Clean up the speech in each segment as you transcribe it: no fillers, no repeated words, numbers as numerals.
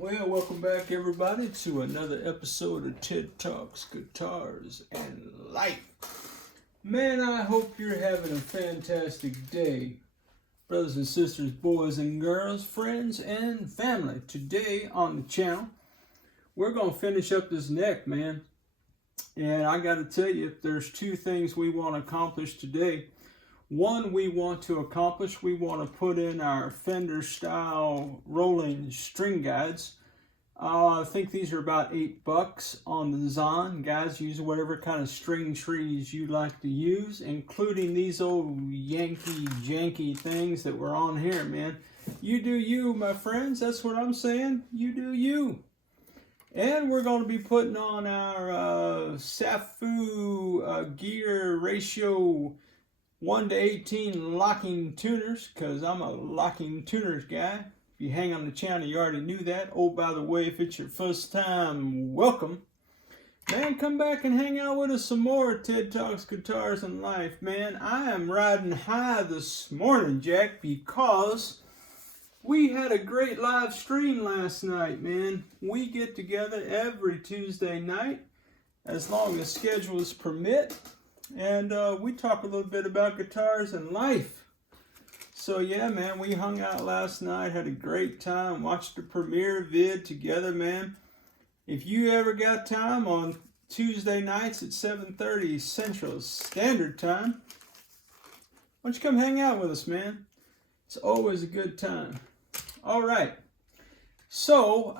Well, welcome back everybody to another episode of Ted Talks Guitars and Life. Man, I hope you're having a fantastic day. Brothers and sisters, boys and girls, friends and family. Today on the channel, we're going to finish up this neck, man. And I got to tell you, there's two things we want to accomplish today. One, we want to put in our Fender style rolling string guides. I think these are about $8 on the Zon. Guys, use whatever kind of string trees you like to use, including these old Yankee janky things that were on here, man. You do you, my friends. That's what I'm saying. You do you. And we're going to be putting on our Safu gear ratio 1:18 locking tuners, because I'm a locking tuners guy. If you hang on the channel, you already knew that. Oh, by the way, if it's your first time, welcome. Man, come back and hang out with us some more at Ted Talks Guitars and Life. Man, I am riding high this morning, Jack, because we had a great live stream last night, man. We get together every Tuesday night, as long as schedules permit. And we talk a little bit about guitars and life. So yeah, man, we hung out last night, had a great time, watched the premiere vid together, man. If you ever got time on Tuesday nights at 7:30 Central Standard Time, why don't you come hang out with us, man? It's always a good time. All right. So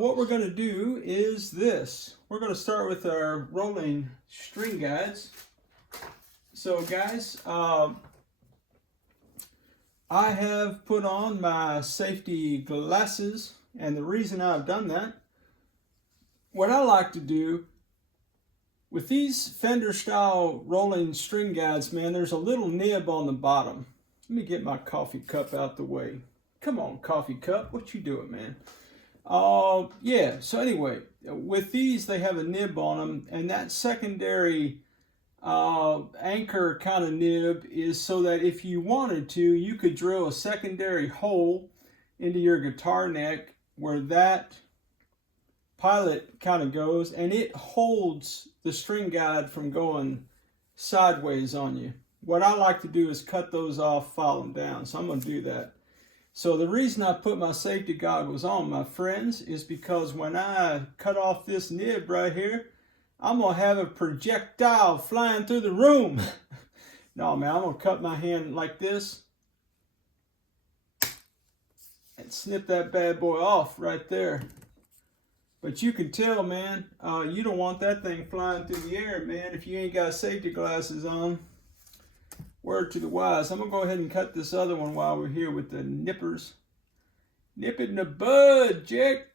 what we're going to do is this. We're going to start with our rolling string guides. So guys, I have put on my safety glasses, and the reason I've done that, what I like to do with these Fender style rolling string guides, man, there's a little nib on the bottom. Let me get my coffee cup out the way. Come on, coffee cup, what you doing, man? Yeah, so anyway, with these, they have a nib on them, and that secondary anchor kind of nib is so that if you wanted to, you could drill a secondary hole into your guitar neck where that pilot kind of goes, and it holds the string guide from going sideways on you. What I like to do is cut those off, file them down, so I'm going to do that. So the reason I put my safety goggles on, my friends, is because when I cut off this nib right here, I'm going to have a projectile flying through the room. No, man, I'm going to cut my hand like this and snip that bad boy off right there. But you can tell, man, you don't want that thing flying through the air, man, if you ain't got safety glasses on. Word to the wise. I'm going to go ahead and cut this other one while we're here with the nippers. Nip it in the bud, Jack.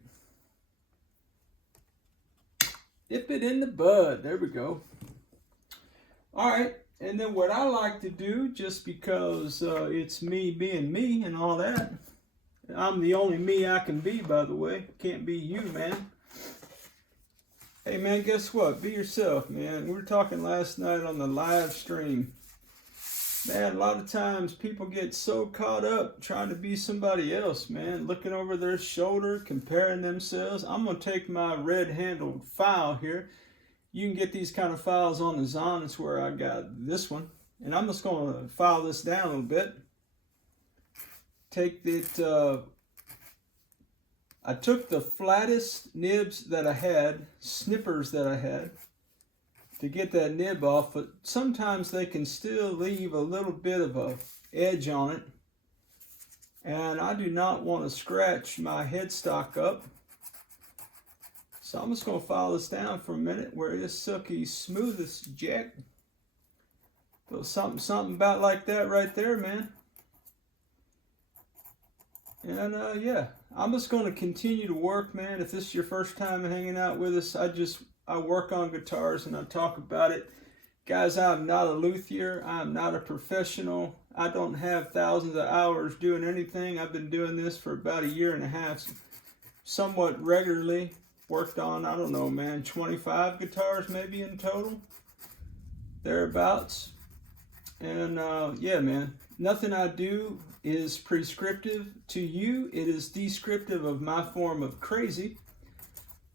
Nip it in the bud. There we go. All right. And then what I like to do, just because it's me being me and all that. I'm the only me I can be, by the way. Can't be you, man. Hey, man, guess what? Be yourself, man. We were talking last night on the live stream. Man, a lot of times people get so caught up trying to be somebody else, man, looking over their shoulder, comparing themselves. I'm going to take my red-handled file here. You can get these kind of files on the Zon. It's where I got this one. And I'm just going to file this down a little bit. Take it, I took the flattest nibs that I had, snippers that I had, to get that nib off, but sometimes they can still leave a little bit of a edge on it, and I do not want to scratch my headstock up, so I'm just going to file this down for a minute where it's silky smooth as Jack. Little something about like that right there, man. And yeah, I'm just going to continue to work, man. If this is your first time hanging out with us, I work on guitars and I talk about it. Guys, I'm not a luthier. I'm not a professional. I don't have thousands of hours doing anything. I've been doing this for about 1.5 years, somewhat regularly. Worked on, I don't know, man, 25 guitars maybe in total, thereabouts. And yeah, man, Nothing I do is prescriptive to you. It is descriptive of my form of crazy.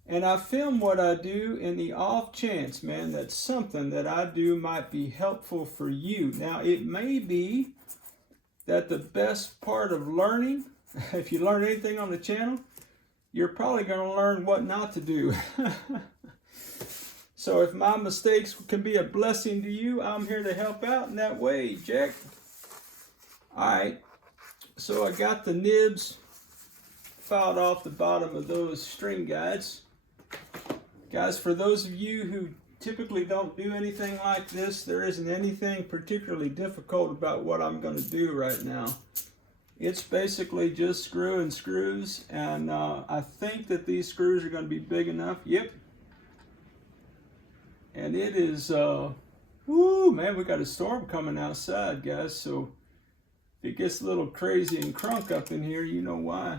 And I film what I do in the off chance, man, that something that I do might be helpful for you. Now, it may be that the best part of learning, if you learn anything on the channel, you're probably going to learn what not to do. So if my mistakes can be a blessing to you, I'm here to help out in that way, Jack. All right, so I got the nibs filed off the bottom of those string guides. Guys, for those of you who typically don't do anything like this, there isn't anything particularly difficult about what I'm going to do right now. It's basically just screwing screws, and I think that these screws are going to be big enough. Yep. And it is, woo, man, we got a storm coming outside, guys, so if it gets a little crazy and crunk up in here, you know why.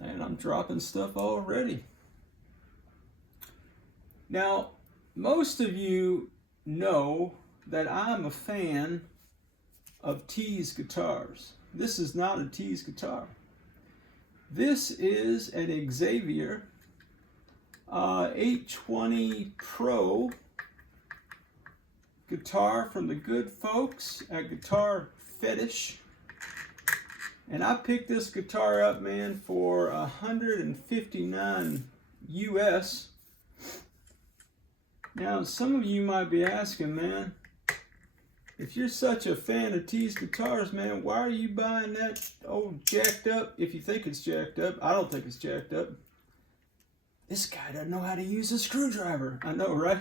And I'm dropping stuff already. Now, most of you know that I'm a fan of Tease guitars. This is not a Tease guitar. This is an Xaviere PRO820 Pro guitar from the good folks at Guitar Fetish. And I picked this guitar up, man, for $159 US. Now, some of you might be asking, man, if you're such a fan of Tease guitars, man, why are you buying that old jacked up? If you think it's jacked up, I don't think it's jacked up. This guy doesn't know how to use a screwdriver. I know, right?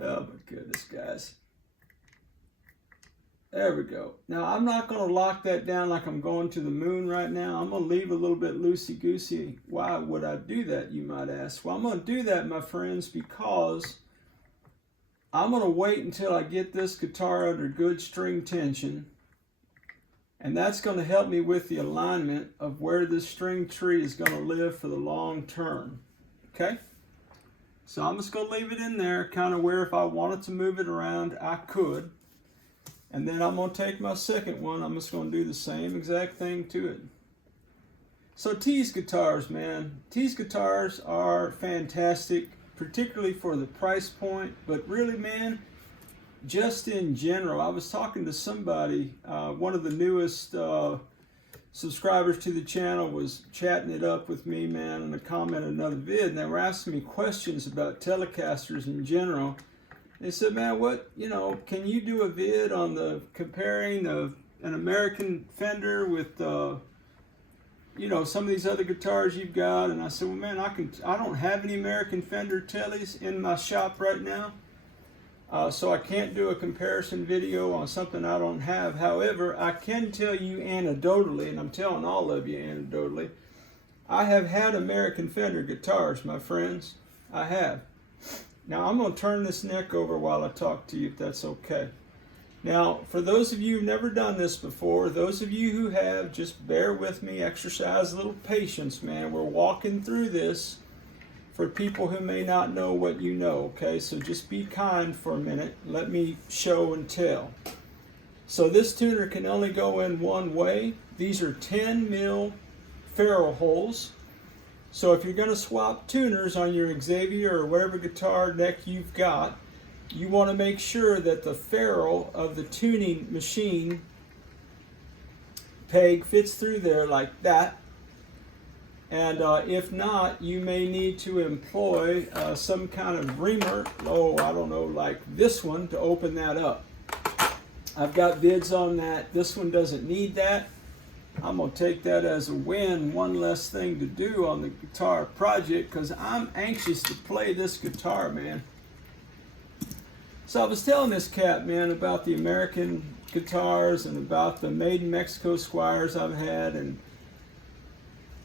Oh my goodness, guys. There we go. Now, I'm not going to lock that down like I'm going to the moon right now. I'm going to leave a little bit loosey-goosey. Why would I do that, you might ask? Well, I'm going to do that, my friends, because I'm going to wait until I get this guitar under good string tension. And that's going to help me with the alignment of where this string tree is going to live for the long term. Okay? So I'm just going to leave it in there, kind of where if I wanted to move it around, I could. And then I'm going to take my second one. I'm just going to do the same exact thing to it. So Tease guitars, man. Tease guitars are fantastic, particularly for the price point. But really, man, just in general, I was talking to somebody, one of the newest subscribers to the channel was chatting it up with me, man, in a comment in another vid, and they were asking me questions about Telecasters in general. They said, man, what, can you do a vid on the comparing of an American Fender with, some of these other guitars you've got? And I said, well, man, I don't have any American Fender Teles in my shop right now. So I can't do a comparison video on something I don't have. However, I can tell you anecdotally, and I'm telling all of you anecdotally, I have had American Fender guitars, my friends. I have. Now, I'm going to turn this neck over while I talk to you, if that's okay. Now, for those of you who've never done this before, those of you who have, just bear with me, exercise a little patience, man. We're walking through this for people who may not know what you know, okay? So just be kind for a minute. Let me show and tell. So this tuner can only go in one way. These are 10 mil ferrule holes. So if you're going to swap tuners on your Xaviere or whatever guitar neck you've got, you want to make sure that the ferrule of the tuning machine peg fits through there like that. And if not, you may need to employ some kind of reamer, I don't know, like this one, to open that up. I've got vids on that. This one doesn't need that. I'm going to take that as a win, one less thing to do on the guitar project, because I'm anxious to play this guitar, man. So I was telling this cat, man, about the American guitars and about the made in Mexico Squiers I've had, and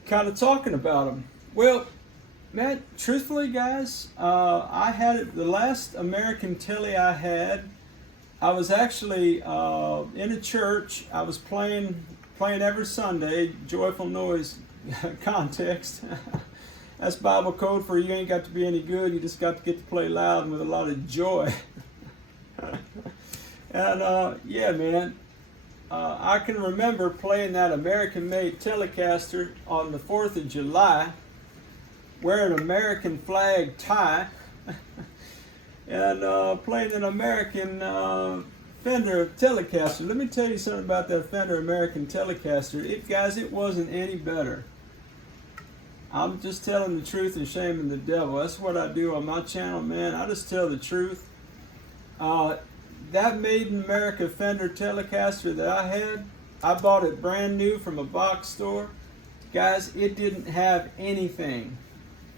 kind of talking about them. Well, man, truthfully, guys, I had it, the last American Tele I had, I was actually in a church. I was playing every Sunday, joyful noise context. That's Bible code for you ain't got to be any good, you just got to get to play loud and with a lot of joy. And yeah, man, I can remember playing that American-made Telecaster on the 4th of July, wearing an American flag tie, and playing an American Fender Telecaster. Let me tell you something about that Fender American Telecaster. Guys, it wasn't any better. I'm just telling the truth and shaming the devil. That's what I do on my channel, man. I just tell the truth. That Made in America Fender Telecaster that I had, I bought it brand new from a box store. Guys, it didn't have anything.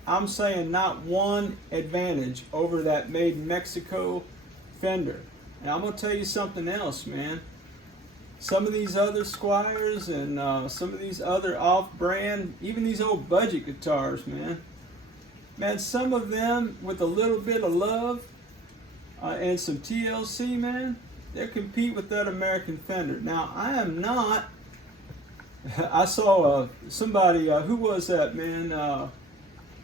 I'm saying not one advantage over that Made in Mexico Fender. And I'm going to tell you something else, man. Some of these other Squiers and some of these other off-brand, even these old budget guitars, man, some of them with a little bit of love and some TLC, man, they'll compete with that American Fender. Now, I am not, I saw somebody, who was that, man?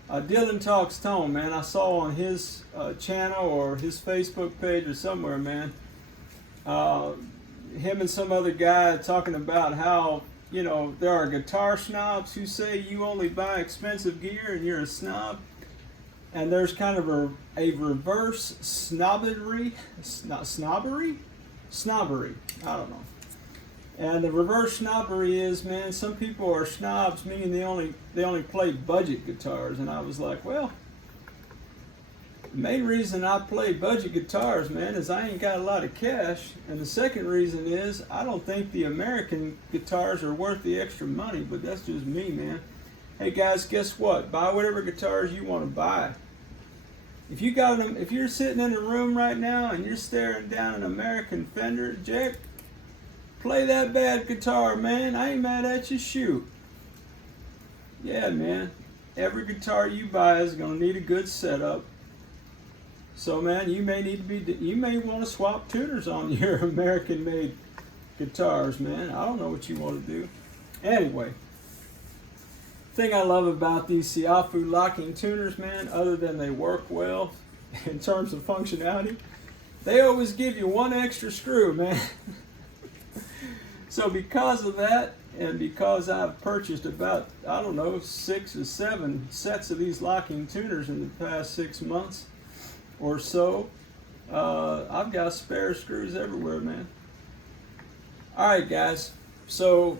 Dylan Talks Tone, man. I saw on his channel or his Facebook page or somewhere, man, him and some other guy talking about how, you know, there are guitar snobs who say you only buy expensive gear and you're a snob. And there's kind of a reverse snobbery, snobbery, I don't know. And the reverse snobbery is, man, some people are snobs, meaning they only play budget guitars. And I was like, well, the main reason I play budget guitars, man, is I ain't got a lot of cash. And the second reason is I don't think the American guitars are worth the extra money, but that's just me, man. Hey guys, guess what? Buy whatever guitars you want to buy. If you got them, if you're sitting in a room right now and you're staring down an American Fender, Jack, play that bad guitar, man. I ain't mad at you. Shoot. Yeah, man. Every guitar you buy is gonna need a good setup. So, man, you may want to swap tuners on your American-made guitars, man. I don't know what you want to do. Anyway. Thing I love about these Siafu locking tuners, man, other than they work well in terms of functionality, they always give you one extra screw, man. So because of that, and because I've purchased about, I don't know, 6 or 7 sets of these locking tuners in the past 6 months or so, I've got spare screws everywhere, man. Alright guys, so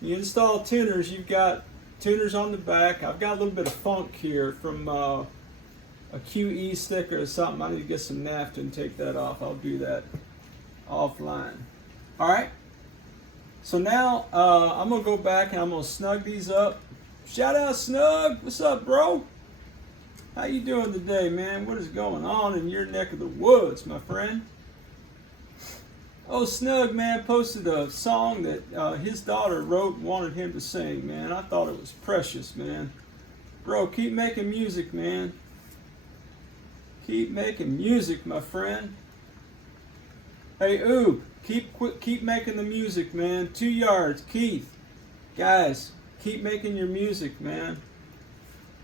you install tuners, you've got tuners on the back. I've got a little bit of funk here from a QE sticker or something. I need to get some naphtha and take that off. I'll do that offline. Alright, so now I'm going to go back and I'm going to snug these up. Shout out Snug, what's up bro? How you doing today, man? What is going on in your neck of the woods, my friend? Oh, Snug, man, posted a song that his daughter wrote and wanted him to sing, man. I thought it was precious, man. Bro, keep making music, man. Keep making music, my friend. Hey, Oob, keep making the music, man. 2 yards, Keith. Guys, keep making your music, man.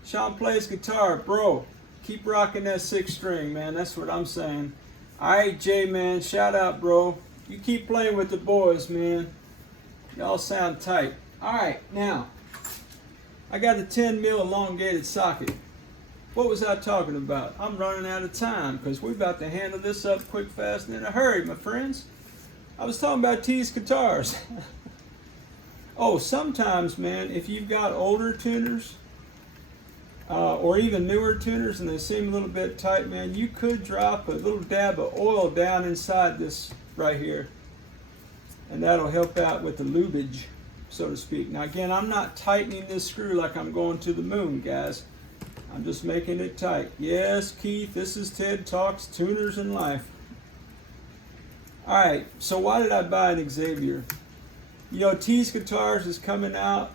Sean plays guitar, bro. Keep rocking that 6-string, man. That's what I'm saying. All right, Jay, man, shout out, bro. You keep playing with the boys, man. Y'all sound tight. Alright, now, I got a 10 mil elongated socket. What was I talking about? I'm running out of time because we're about to handle this up quick, fast, and in a hurry, my friends. I was talking about Tease guitars. Oh, sometimes, man, if you've got older tuners, or even newer tuners and they seem a little bit tight, man, you could drop a little dab of oil down inside this right here, and that'll help out with the lubage, so to speak. Now again, I'm not tightening this screw like I'm going to the moon, guys. I'm just making it tight. Yes, Keith, this is Ted Talks Tuners in Life. Alright, so why did I buy an Xaviere? You know, Tease Guitars is coming out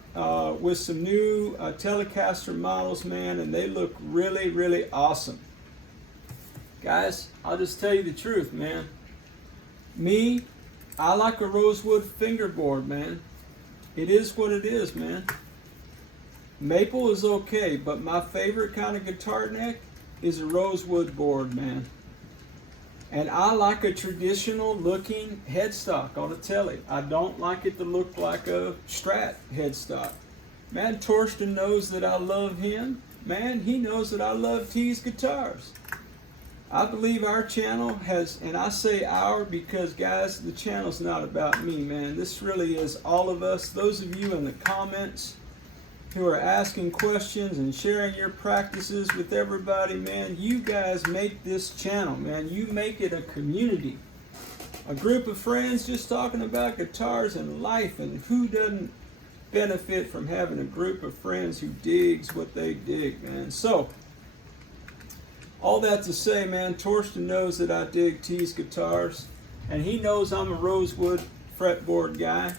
with some new Telecaster models, man, and they look really, really awesome. Guys, I'll just tell you the truth, man. Me, I like a Rosewood fingerboard, man. It is what it is, man. Maple is okay, but my favorite kind of guitar neck is a Rosewood board, man. And I like a traditional looking headstock on a Tele. I don't like it to look like a Strat headstock. Man, Torsten knows that I love him. Man, he knows that I love Tease guitars. I believe our channel has, and I say our because guys, the channel's not about me, man. This really is all of us. Those of you in the comments who are asking questions and sharing your practices with everybody, man, you guys make this channel, man. You make it a community. A group of friends just talking about guitars and life, and who doesn't benefit from having a group of friends who digs what they dig, man. So, all that to say, man, Torsten knows that I dig Tease guitars, and he knows I'm a Rosewood fretboard guy,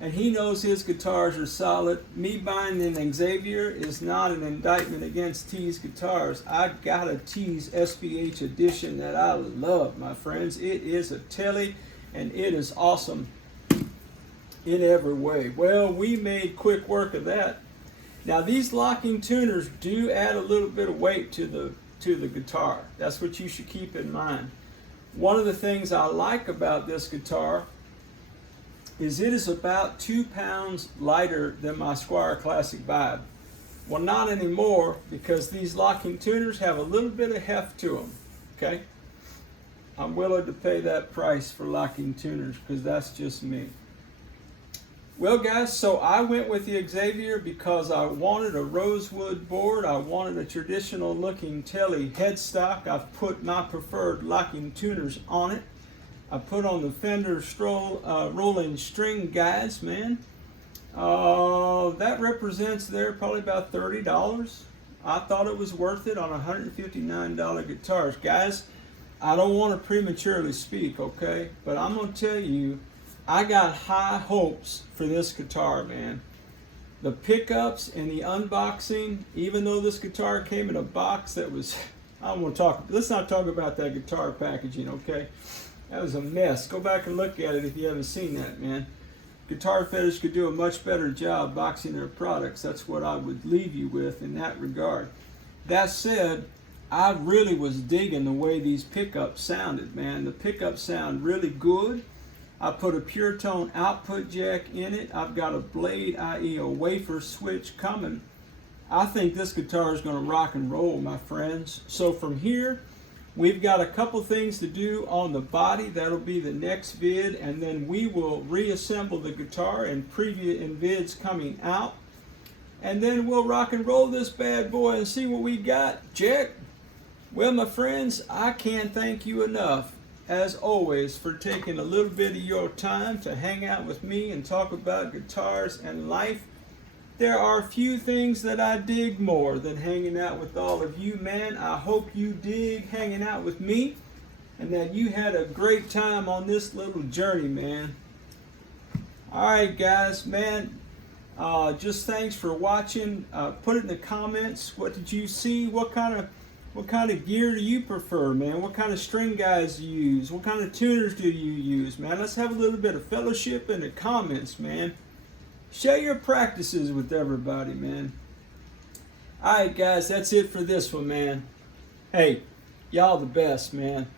and he knows his guitars are solid. Me buying an Xaviere is not an indictment against Tease guitars. I got a Tease SBH edition that I love, my friends. It is a Tele, and it is awesome in every way. Well, we made quick work of that. Now these locking tuners do add a little bit of weight to the guitar. That's what you should keep in mind. One of the things I like about this guitar is it is about 2 pounds lighter than my Squier Classic Vibe. Well, not anymore, because these locking tuners have a little bit of heft to them, okay? I'm willing to pay that price for locking tuners because that's just me. Well guys, so I went with the Xaviere because I wanted a Rosewood board. I wanted a traditional looking Tele headstock. I've put my preferred locking tuners on it. I put on the Fender rolling string guides, man. That represents there probably about $30. I thought it was worth it on $159 guitars. Guys, I don't want to prematurely speak, okay? But I'm going to tell you, I got high hopes for this guitar, man. The pickups and the unboxing, even though this guitar came in a box that was, I don't want to talk, let's not talk about that guitar packaging, okay? That was a mess. Go back and look at it if you haven't seen that, man. Guitar Fetish could do a much better job boxing their products. That's what I would leave you with in that regard. That said, I really was digging the way these pickups sounded, man. The pickups sound really good. I put a pure tone output jack in it. I've got a blade, i.e. a wafer switch coming. I think this guitar is going to rock and roll, my friends. So from here, we've got a couple things to do on the body. That'll be the next vid, and then we will reassemble the guitar and preview in vids coming out. And then we'll rock and roll this bad boy and see what we got. Check. Well, my friends, I can't thank you enough, as always, for taking a little bit of your time to hang out with me and talk about guitars and life. There are few things that I dig more than hanging out with all of you, man. I hope you dig hanging out with me and that you had a great time on this little journey, man. Alright guys, man, just thanks for watching. Put it in the comments. What did you see? What kind of gear do you prefer, man? What kind of string guides do you use? What kind of tuners do you use, man? Let's have a little bit of fellowship in the comments, man. Share your practices with everybody, man. Alright guys, that's it for this one, man. Hey, y'all the best, man.